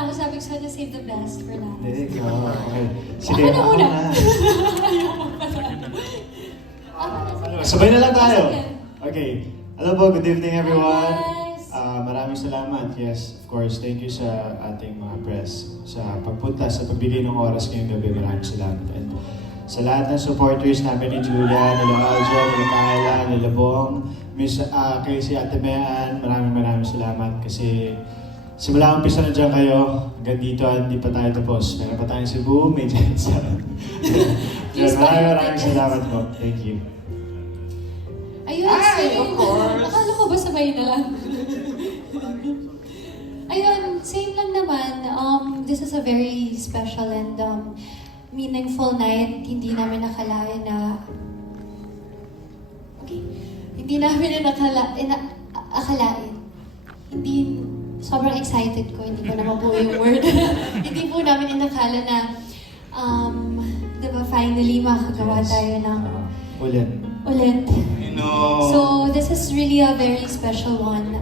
na ako. Sabi ko sana save the best for last. Hindi, okay. Ako na muna. Sabay na lang tayo. Sige. Okay. Hello po, good evening everyone. Hi, guys. Maraming salamat. Yes, of course. Thank you sa ating mga press sa pagpunta, sa pagbigay ng oras ngayong gabi. Maraming salamat. And sa lahat ng supporters namin ni Julia, nila Aljo, nila Kyla, nila Bong, Miss kay si Ate Mean, maraming salamat kasi simula umpisa na dyan kayo, hanggang dito hindi pa tayo tapos. Meron pa tayong Cebu, may Jensen. Maraming salamat po. Thank you. Ayun, Ay, same. of course. Akala ko ba sabay na lang? Ayun, same lang naman. This is a very special and meaningful night. Hindi namin nakalain na... Okay. Hindi namin akalain. Hindi... Sobrang excited ko. Hindi ko na mabuo yung word. Hindi po namin inakala na... diba, finally makagawa tayo ng... Ulit. You know. So this is really a very special one.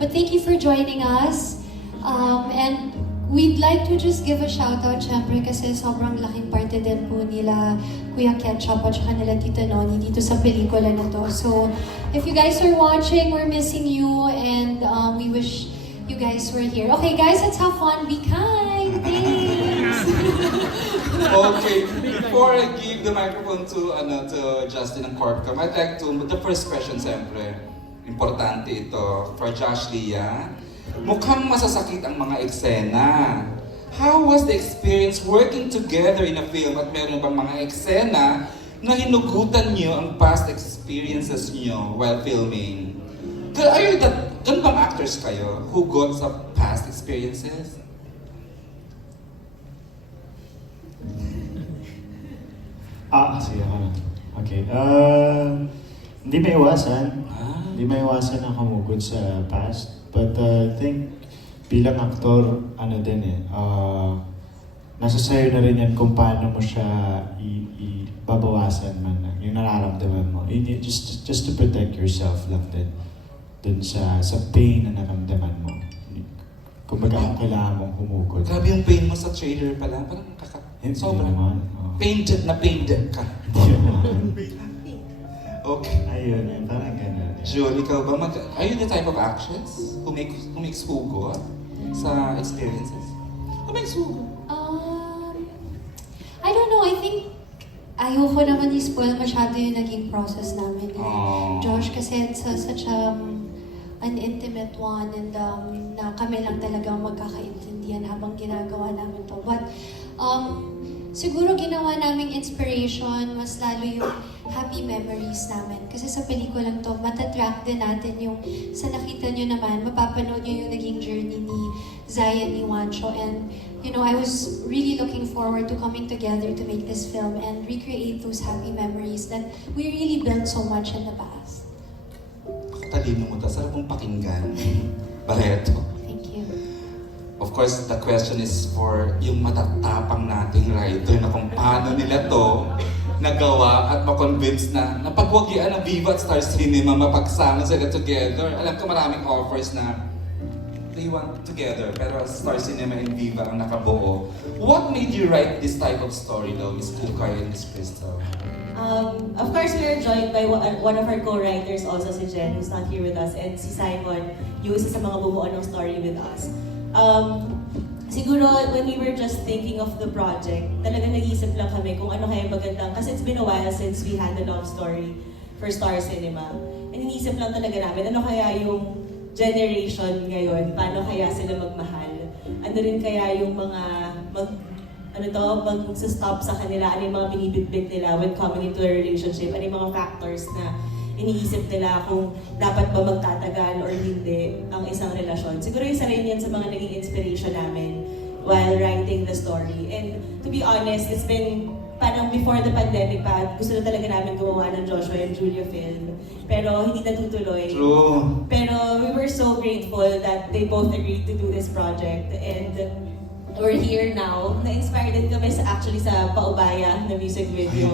But thank you for joining us. And we'd like to just give a shout out syempre kasi sobrang laking parte din po nila Kuya Ketchup at saka nila Tita Noni dito sa pelikula na to. So if you guys are watching, we're missing you and we wish you guys were here. Okay guys, let's have fun. Be kind. Thanks. Okay, before I give the microphone to Justin and Corpcom, I'd like to, the first question siyempre, importante ito, for Josh Lia. Mukhang masasakit ang mga eksena. How was the experience working together in a film at meron bang mga eksena na hinugutan niyo ang past experiences niyo while filming? Ganun bang actors kayo? Hugot sa past experiences? Sige ako na. Okay. Hindi may iwasan. Hindi may iwasan ang hamugod sa past. But I think bilang aktor, nasa sayo na rin yan kung paano mo siya babawasan man. Yung nararamdaman mo. Just to protect yourself lang din. Dun sa pain na naramdaman mo. Kung baga kailangan mong humugod. Grabe yung pain mo sa trailer pala. Parang sobrang naman. painted ka. Okay. Ayun, parang gano'n. Jul, ikaw ba? Are you the type of actress who makes hugot sa experiences? Who makes hugot? I don't know. I think ayoko naman i-spoil masyado yung naging process namin. Josh, kasi it's such an intimate one and na kami lang talagang magkakaintindihan habang ginagawa namin to. But siguro ginawa naming inspiration mas lalo yung happy memories namin. Kasi sa pelikulang to, matatrack din natin yung sa nakita nyo naman, mapapanood nyo yung naging journey ni Zaya ni Juancho. And you know, I was really looking forward to coming together to make this film and recreate those happy memories that we really built so much in the past. Talino mo ta. Sarap mong pakinggan. Barreto. Thank you. Of course, the question is for yung matatapang nating writer na kung paano nila to nagawa at makonvince na napagwagyan ng Viva at Star Cinema mapagsama sila together. Alam ko maraming offers na they want together, pero Star Cinema and Viva ang nakabuo. What made you write this type of story though, Miss Kukay and Miss Crystal? Of course, we are joined by one of our co-writers also, si Jen, who's not here with us, and si Simon, yung isa sa mga bumuo ng story with us. Siguro, when we were just thinking of the project, talagang nag-iisip lang kami kung ano kaya magandang, kasi it's been a while since we had a love story for Star Cinema. And iniisip lang talaga namin, ano kaya yung generation ngayon, paano kaya sila magmahal? Ano rin kaya yung mga mag-stop sa kanila, ano yung mga binibitbit nila when coming into a relationship, ano yung mga factors na iniisip nila kung dapat ba magtatagal or hindi ang isang relasyon. Siguro isa rin yan sa mga naging inspiration namin while writing the story. And to be honest, it's been parang before the pandemic pa, gusto na talaga namin gumawa ng Joshua and Julia film. Pero hindi natutuloy. True. Pero we were so grateful that they both agreed to do this project. And we're here now. Na-inspired din kami actually sa Paubaya na music video.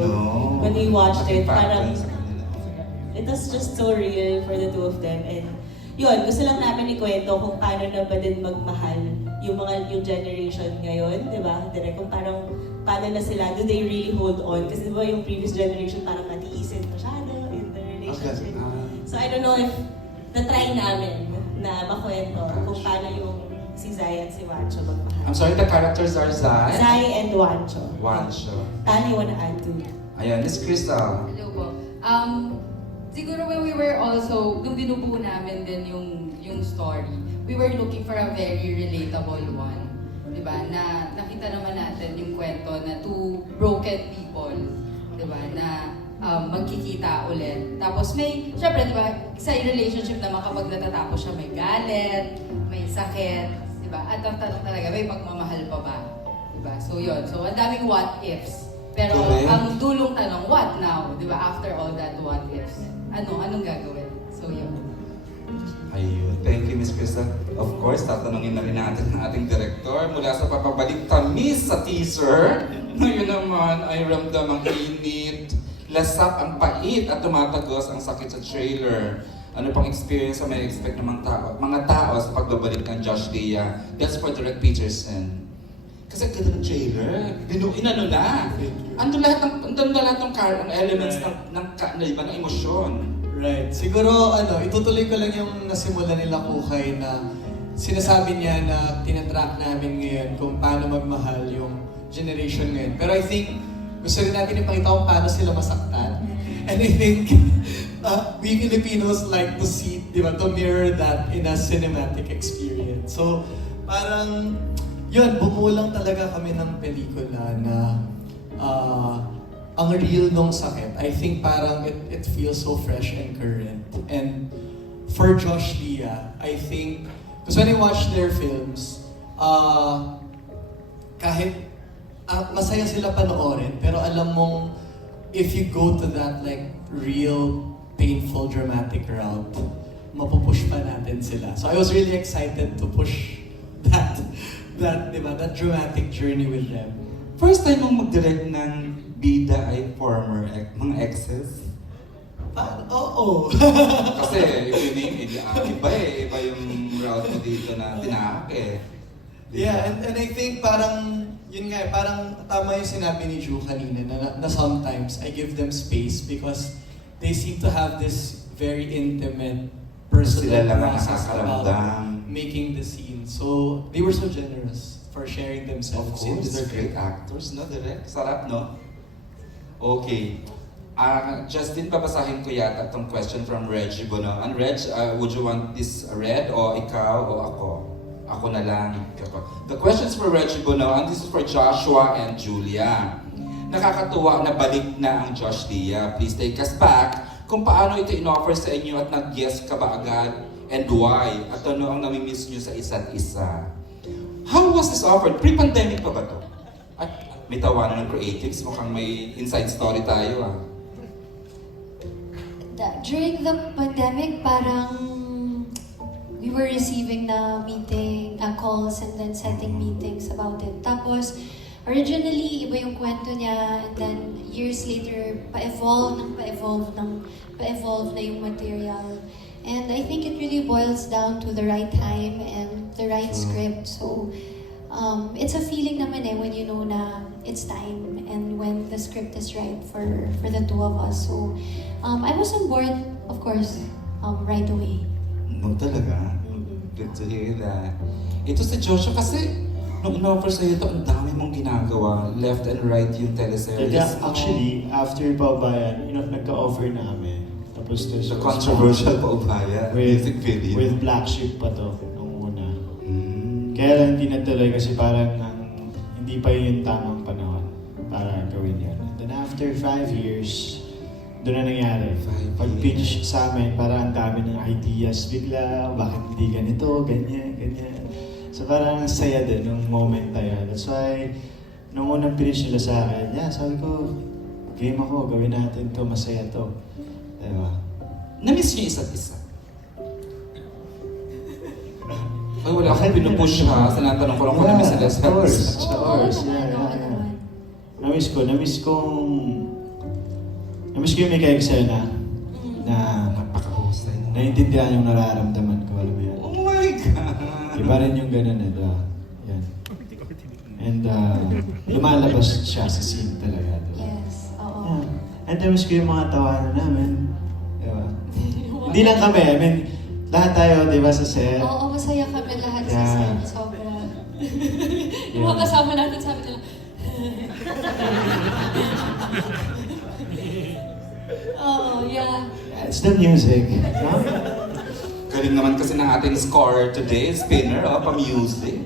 When we watched it, parang it was just so real for the two of them. And yun, gusto lang namin ikwento kung paano na ba din magmahal yung generation ngayon, di ba? Direk, kung parang paano na sila, do they really hold on? Kasi di ba yung previous generation parang matiisin masyado in the relationship. So I don't know if na-try namin na makwento kung paano yung si Zai at si Wancho magmahal. I'm sorry, the characters are Zai? Zai and Wancho. Wancho. Tani, you wanna add to? Ayan, Miss Crystal. Hello po. Siguro when we were also, nung binubuo namin din yung story, we were looking for a very relatable one. Diba? Na nakita naman natin yung kwento na two broken people, diba? Na magkikita ulit. Tapos may, syempre diba, sa relationship naman kapag natatapos siya, may galit, may sakit, diba? At ang tanong talaga, may pagmamahal pa ba? Diba? So yun. So ang daming what ifs. Pero Correct. ang dulong tanong, what now? Di ba? After all that, what ifs? Anong gagawin? So, yun. Ayun. Thank you, Miss Crystal. Of course, tatanungin na rin natin ang ating director mula sa papabalik tamis sa teaser. Ngayon naman ay ramdam ang init, lasap ang pait at tumatagos ang sakit sa trailer. Ano pang experience ang may expect ng mga tao sa pagbabalik ng Josh Lea? That's for Direk Peterson. Kasi ang ganda ng trailer, inano na. Andun lahat ng elements ng emosyon. Right. Siguro, itutuloy ko lang yung nasimula nila Kukay na sinasabi niya na tinatrack namin ngayon kung paano magmahal yung generation ngayon. Pero I think, gusto rin natin ipakita kung paano sila masaktan. And I think, we Filipinos like to see, di ba, to mirror that in a cinematic experience. So, parang, yun, bumulang talaga kami ng pelikula na ang real nung sakit. I think parang it feels so fresh and current. And for Josh Lea, I think, because when I watch their films, kahit masaya sila panoorin, pero alam mong if you go to that like real, painful, dramatic route, mapupush pa natin sila. So I was really excited to push that dramatic journey with them. First time mong mag-direct ng bida ay former mga exes? Oo. Kasi if you name it, iba yung route mo dito na tinahak eh. Yeah, and I think parang, yun nga, parang tama yung sinabi ni Ju kanina na sometimes I give them space because they seem to have this very intimate personal Sila lang ang process about nakakaramdam. making the scene. So, they were so generous for sharing Of themselves in course, this they're film. great actors, no, Direk? Sarap, no? Okay. Justin, babasahin ko yata itong question from Reggie Bono. And Reg, would you want this read o ikaw o ako? Ako na lang. The question's for Reggie Bono and this is for Joshua and Julia. Nakakatuwa na balik na ang Josh Lea. Please take us back kung paano ito in-offer sa inyo at nag-yes ka ba agad and why? At ano ang namimiss nyo sa isa't isa? How was this offered? Pre-pandemic pa ba ito? At may tawanan ng creatives, mukhang may inside story tayo During the pandemic, parang we were receiving na calls and then setting meetings about it. Tapos, originally, iba yung kwento niya and then years later, pa-evolve na yung material. And I think it really boils down to the right time and the right script. So, it's a feeling naman when you know na it's time and when the script is right for the two of us. So, I was on board, of course, right away. No, talaga? Good to hear that. Ito si Joshua kasi, nung in-offer sa'yo ito, ang dami mong ginagawa. Left and right yung teleseries. Yeah, actually, after Paubayan, nagka-offer na kami. Tapos there's The controversial Paubaya music video. With Black Sheep pa to, nung una. Kaya lang hindi natuloy kasi parang hindi pa yun yung tamang panahon para gawin yun. And then after 5 years, doon na nangyari. 5 Pag-pitch sa amin, parang ang dami ng ideas bigla, bakit hindi ganito, ganyan. So parang saya din nung moment na yun. That's why, nung unang pitch nila sa akin, sabi ko, game ako, gawin natin to, masaya to. Diba? Na-miss niyo isa't isa? Ay, wala akong pinupush ha. Sinatanong ko lang kung na-miss sila sa Of course. Namiss ko yung may ka-eksena na napakahusay. naiintindihan yung nararamdaman ko, alam mo yan. Oh my God! Iba rin yung ganun diba? And lumalabas siya sa scene talaga. Diba? Yes, oo. Yeah. And miss ko yung mga tawanan namin. Diba? Hindi lang kami, I mean, lahat tayo, di ba, sa set. Oo, masaya kami lahat sa Yeah. set. Sobra. Yung mga kasama natin, sabi nila, oh, yeah. It's the music. No? Galing naman kasi ng ating scorer today, spinner, pa-music.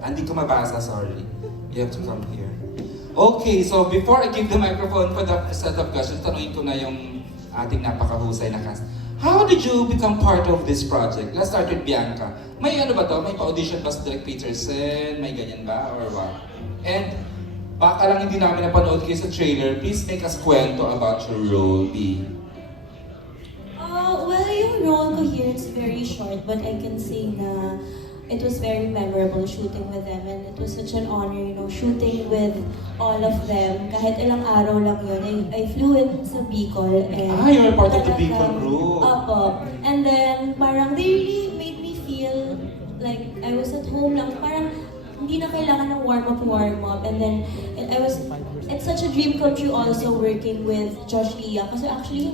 Hindi ko mabasa, sorry. You have to come here. Okay, so before I give the microphone for the set of questions, tanungin ko na yung ating napakahusay na cast. How did you become part of this project? Let's start with Bianca. May ano ba to? May pa-audition ba sa Derek Peterson? May ganyan ba? Or what? And baka lang hindi namin napanood kayo sa trailer, please make us kwento about your role, B. Well, yung role ko here, it's very short, but I can say na it was very memorable shooting with them, and it was such an honor, shooting with all of them. Kahit ilang araw lang yun, I flew in sa Bicol. And You're part of the talagang- Bicol group. Opo. And then, parang they really made me feel like I was at home lang. Parang hindi na kailangan ng warm-up. And then, it's such a dream come true also working with Josh Lia. Kasi actually,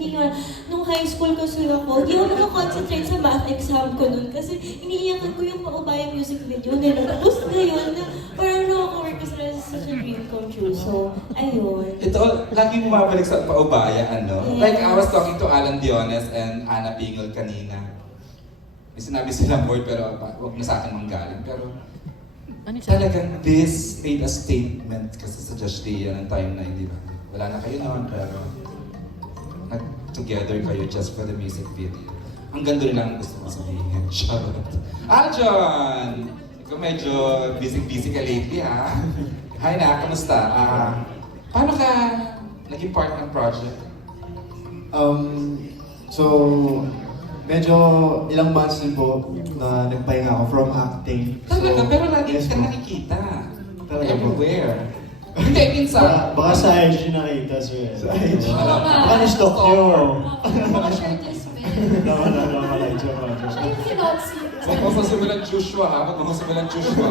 nung high school kasi ako, hindi ako nakakoncentrate sa math exam ko nun. Kasi iniiyakan ko yung Paubayang music video nila. Tapos ngayon, parang nakawork kasi it's such a dream come true. So, ayun. Ito, lagi bumabalik sa paubaya, ano? Yes. Like, I was talking to Alan Diones and Ana Pingol kanina. May sinabi silang word, pero wag na sa akin manggaling. Pero, talagang this made a statement kasi sa Josh Lia ng time na hindi ba? Wala na kayo naman, pero nag-together kayo just for the music video. Ang ganda rin lang gusto ko sabihin. Charot. Aljon! Ikaw medyo busy ka lately, ha? Hi na, kamusta? Paano ka naging part ng project? So, medyo ilang months din po na nagpahinga ako from acting. Talaga, pero lagi yes ka po. nakikita. Talaga po. Everywhere. Hindi, minsan. Baka sa IG nakita, sir. Sa IG. Baka ni-stalk nyo. Mga shirtless men. Wala, joke. Siya yung kinotsi. Huwag mo sasimulan Joshua, ha? Huwag mo sasimulan Joshua.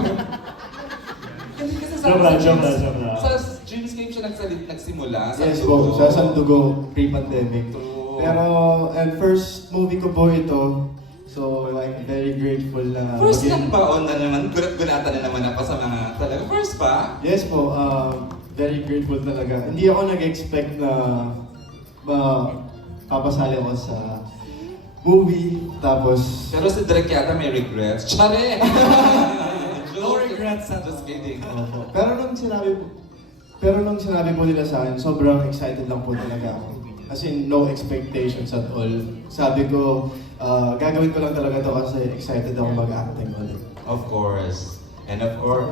Kasi kasi Joke lang. Sa Dreamscape siya nagsimula. Yes Sandugo. po, sa Sandugo, pre-pandemic. True. Pero, and first movie ko po ito. So, I'm very grateful na... First maging- lang ba on na naman? Gulat-gulatan na naman ako sa mga talaga. First ba? Yes po, very grateful talaga. Hindi ako nag-expect na papasali ako sa movie. Tapos, Pero si Derek yata may regrets. Chare! No regrets, Just kidding. opo. Pero nung sinabi po nila sa akin, sobrang excited lang po talaga ako. As in, no expectations at all. Sabi ko, gagawin ko lang talaga to kasi excited ako mag-acting ulit. Of course. And of course,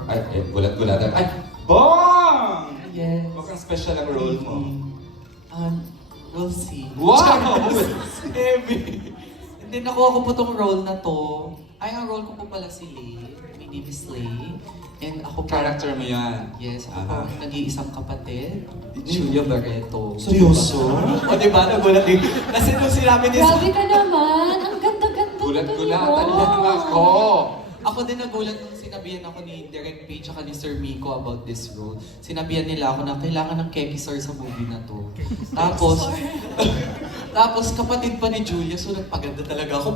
gulat-gulatan. Ay, Bong! Yes. Mukhang special ang role mo. We'll see. Wow! Heavy! Hindi, nakuha ko po tong role na to. Ay, ang role ko po pala si Lay. My name is Lay. And ako po... Character mo yan. Yes, ako po Aha. ang nag-iisang kapatid. Julia Barreto. Seryoso? O diba, nagulat din. Kasi nung sinabi ni Grabe ka naman. Ang ganda-ganda. Gulat-gulatan lang ako. Ako din nagulat nung sinabihan ako ni Derek Page at ni Sir Miko about this role. Sinabihan nila ako na kailangan ng Keki Sir sa movie na to. Tapos kapatid pa ni Julia, so nagpaganda talaga ako.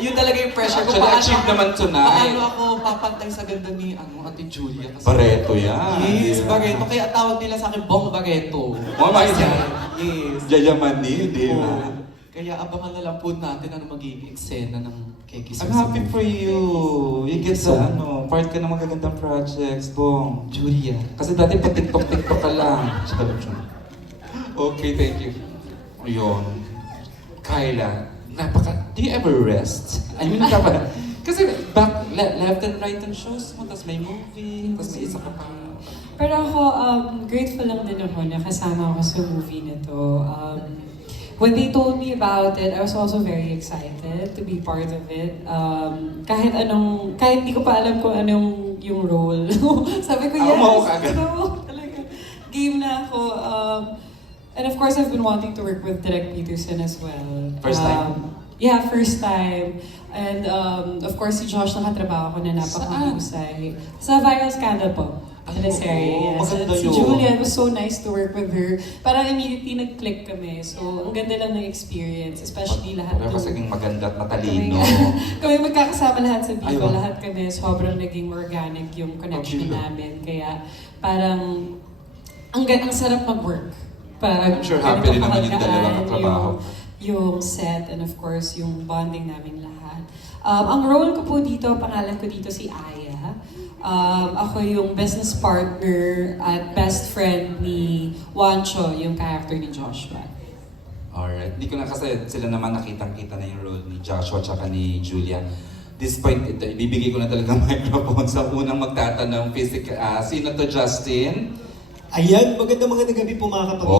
Yun talaga yung pressure ko. Actually, achieve naman tonight. Paano ako papantay sa ganda ni Ate Julia? Kasi, Barreto yan. Yes, Di ba? Barreto. Kaya tawag nila sa akin, Bong Barreto. Oh my Kasi, God. yes. Jayamani, di ba? Oo. Kaya abangan na lang po natin ano magiging eksena ng Keki Sir I'm sa happy movie. for you. You get the, part ka ng magagandang projects, Bong. Julia. Kasi dati pa TikTok ka lang. Okay, thank you. Ayun. Kyla, do you ever rest? I mean, kasi left and right ang shows mo, tapos may movie, tapos may isa ka pa. Pero ako, grateful lang din ako na kasama ako sa movie na to. When they told me about it, I was also very excited to be part of it. Kahit di ko pa alam kung anong yung role. Sabi ko, yes, mo ka agad. talaga. Game na ako. And of course, I've been wanting to work with Derek Peterson as well. First time? Yeah, first time. And of course, si Josh nakatrabaho ko na napakahusay. Sa Viral Scandal po. teleserye. oo, Yes. maganda At si yun. Julia, it was so nice to work with her. Parang immediately nag-click kami. So, ang ganda lang ng experience. Especially lahat Pareho kasi ng- maganda at matalino. kami magkakasama lahat sa Viva, Ayun. lahat kami, sobrang naging organic yung connection Okay. namin. Kaya parang ang sarap mag-work. Parang I'm sure happy rin naman yung dalawang ganito katrabaho. yung set and of course yung bonding namin lahat. Ang role ko po dito, pangalan ko dito si Aya. Ako yung business partner at best friend ni Juancho, yung character ni Joshua. Alright. Hindi ko na kasi sila naman nakitang-kita na yung role ni Joshua at ni Julia. This point, ito, ibibigay ko na talaga ang microphone sa unang magtatanong sino to, Justin? Ayan, magandang gabi po mga kapatid.